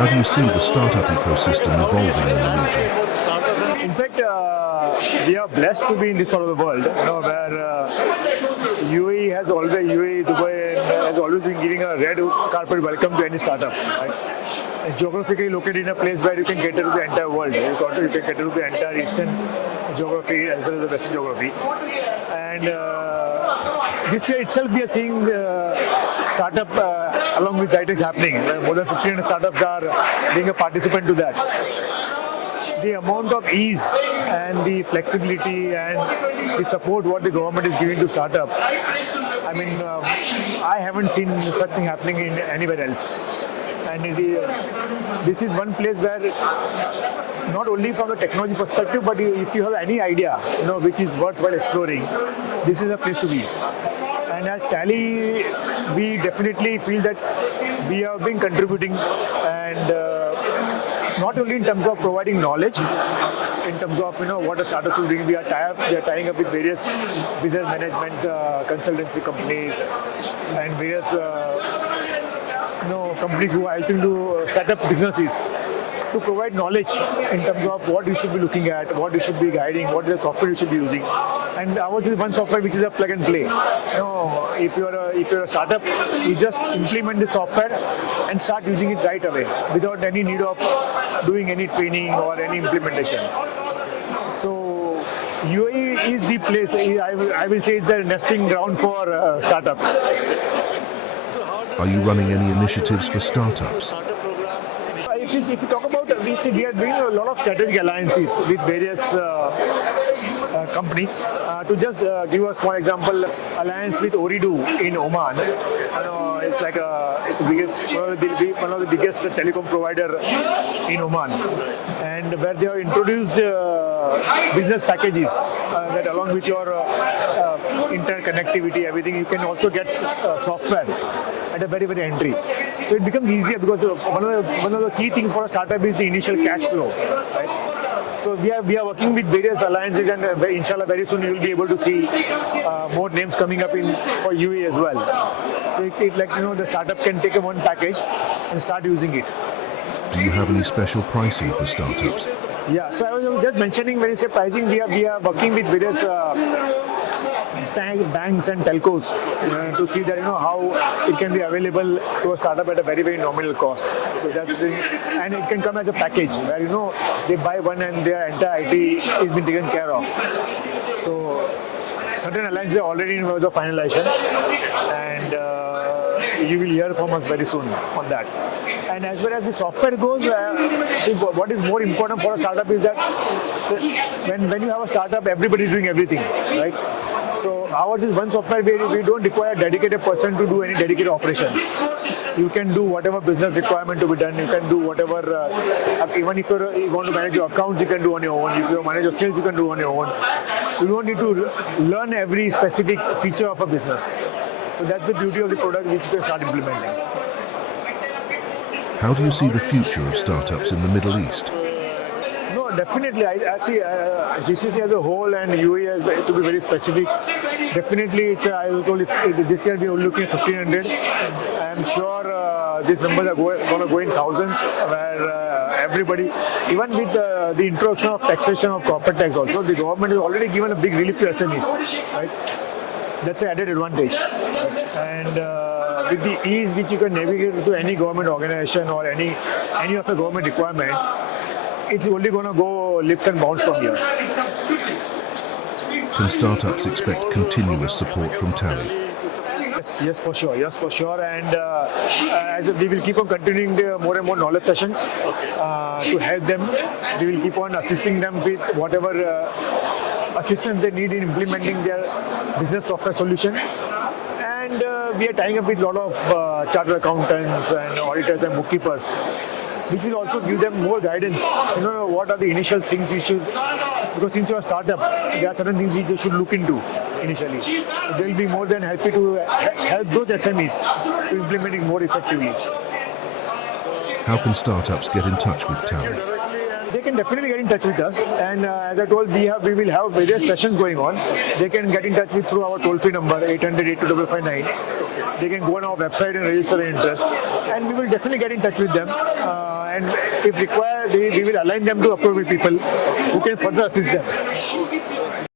How do you see the startup ecosystem evolving in the region? In fact, we are blessed to be in this part of the world, where UAE, Dubai has always been giving a red carpet welcome to any startup. Right? And geographically located in a place where you can cater to the entire world. You can cater to the entire Eastern geography as well as the Western geography. And this year itself, we are seeing startup along with Zytex happening. More than 1,500 startups are being a participant to that. The amount of ease and the flexibility and the support what the government is giving to startup, I mean, I haven't seen such thing happening in anywhere else. And this is one place where, not only from the technology perspective, but if you have any idea, which is worthwhile exploring, this is a place to be. And at Tally, we definitely feel that we have been contributing, and not only in terms of providing knowledge, in terms of what a startup should do. We are tying up with various business management consultancy companies and various companies who are helping to set up businesses to provide knowledge in terms of what you should be looking at, what you should be guiding, what is the software you should be using. And ours is one software which is a plug and play. If you're a startup, you just implement the software and start using it right away without any need of doing any training or any implementation. So UAE is the place, I will say, is the nesting ground for startups. Are you running any initiatives for startups? If you talk about, we are doing a lot of strategic alliances with various companies. To just give a small example, alliance with Ooredoo in Oman. It's like one of the biggest telecom provider in Oman, and where they have introduced business packages that along with your internet connectivity, everything, you can also get software at a very, very entry. So it becomes easier because one of the key things for a startup is the initial cash flow, right? So we are working with various alliances, and inshallah very soon you will be able to see more names coming up for UAE as well. So it's like the startup can take one package and start using it. Do you have any special pricing for startups? Yeah, so I was just mentioning, when you say pricing, we are working with various banks and telcos to see that how it can be available to a startup at a very, very nominal cost. So and it can come as a package where they buy one and their entire IT is being taken care of. So certain alliances are already in the finalization, and you will hear from us very soon on that. And as far as the software goes, what is more important for a startup is that when you have a startup, everybody is doing everything, right? So ours is one software where we don't require a dedicated person to do any dedicated operations. You can do whatever business requirement to be done. You can do whatever, even if you want to manage your accounts, you can do on your own. If you manage your sales, you can do on your own. You don't need to learn every specific feature of a business. So that's the beauty of the product which you can start implementing. How do you see the future of startups in the Middle East? No, definitely. I see GCC as a whole and UAE as to be very specific. Definitely, I was told this year we are looking at 1,500. I am sure these numbers are going to go in thousands, where everybody, even with the introduction of taxation of corporate tax also, the government has already given a big relief to SMEs, right? That's an added advantage. And with the ease which you can navigate to any government organization or any of the government requirement, it's only going to go leaps and bounds from here. Can startups expect continuous support from Tally? Yes, for sure. And as we will keep on continuing the more and more knowledge sessions to help them. We will keep on assisting them with whatever assistance they need in implementing their business software solution. And we are tying up with a lot of chartered accountants and auditors and bookkeepers, which will also give them more guidance. What are the initial things you should, because since you're a startup, there are certain things which they should look into initially. So they will be more than happy to help those SMEs to implement it more effectively. How can startups get in touch with Tally? They can definitely get in touch with us, and as I told, we will have various sessions going on. They can get in touch through our toll-free number 800-82559. They can go on our website and register their interest, and we will definitely get in touch with them and if required, we will align them to appropriate people who can further assist them.